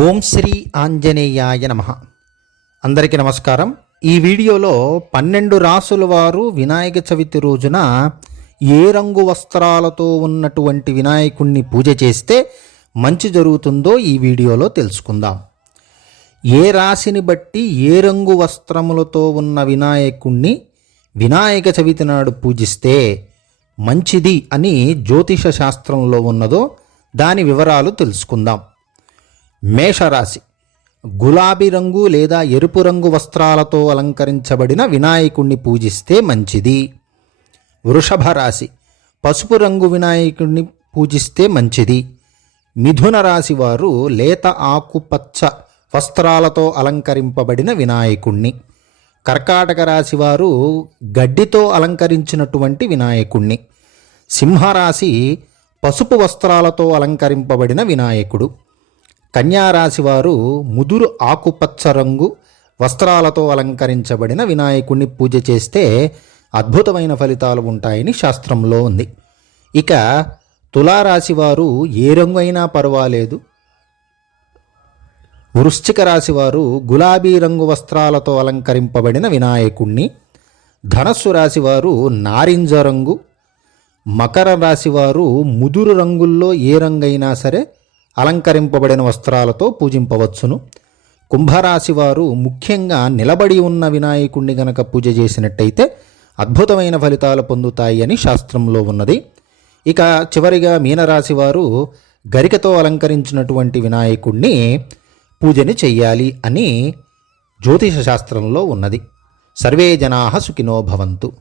ఓం శ్రీ ఆంజనేయాయ నమ. అందరికీ నమస్కారం. ఈ వీడియోలో పన్నెండు రాసుల వారు వినాయక చవితి రోజున ఏ రంగు వస్త్రాలతో ఉన్నటువంటి వినాయకుణ్ణి పూజ చేస్తే మంచి జరుగుతుందో ఈ వీడియోలో తెలుసుకుందాం. ఏ రాశిని బట్టి ఏ రంగు వస్త్రములతో ఉన్న వినాయకుణ్ణి వినాయక చవితి నాడు పూజిస్తే మంచిది అని జ్యోతిష శాస్త్రంలో ఉన్నదో దాని వివరాలు తెలుసుకుందాం. మేషరాశి. గులాబీ రంగు లేదా ఎరుపు రంగు వస్త్రాలతో అలంకరించబడిన వినాయకుణ్ణి పూజిస్తే మంచిది. వృషభ రాశి. పసుపు రంగు వినాయకుణ్ణి పూజిస్తే మంచిది. మిథున రాశి వారు లేత ఆకుపచ్చ వస్త్రాలతో అలంకరింపబడిన వినాయకుణ్ణి. కర్కాటక రాశి వారు గడ్డితో అలంకరించినటువంటి వినాయకుణ్ణి. సింహరాశి పసుపు వస్త్రాలతో అలంకరింపబడిన వినాయకుడు. కన్యారాశి వారు ముదురు ఆకుపచ్చ రంగు వస్త్రాలతో అలంకరించబడిన వినాయకుణ్ణి పూజ చేస్తే అద్భుతమైన ఫలితాలు ఉంటాయని శాస్త్రంలో ఉంది. ఇక తులారాశి వారు ఏ రంగు అయినా పర్వాలేదు. వృశ్చిక రాశి వారు గులాబీ రంగు వస్త్రాలతో అలంకరింపబడిన వినాయకుణ్ణి. ధనస్సు రాశివారు నారింజ రంగు. మకర రాశివారు ముదురు రంగుల్లో ఏ రంగైనా సరే అలంకరింపబడిన వస్త్రాలతో పూజింపవచ్చును. కుంభరాశి వారు ముఖ్యంగా నిలబడి ఉన్న వినాయకుణ్ణి గనక పూజ చేసినట్టయితే అద్భుతమైన ఫలితాలు పొందుతాయి అని శాస్త్రంలో ఉన్నది. ఇక చివరిగా మీనరాశి వారు గరికతో అలంకరించినటువంటి వినాయకుణ్ణి పూజని చెయ్యాలి అని జ్యోతిష శాస్త్రంలో ఉన్నది. సర్వే జనా సుఖినో భవంతు.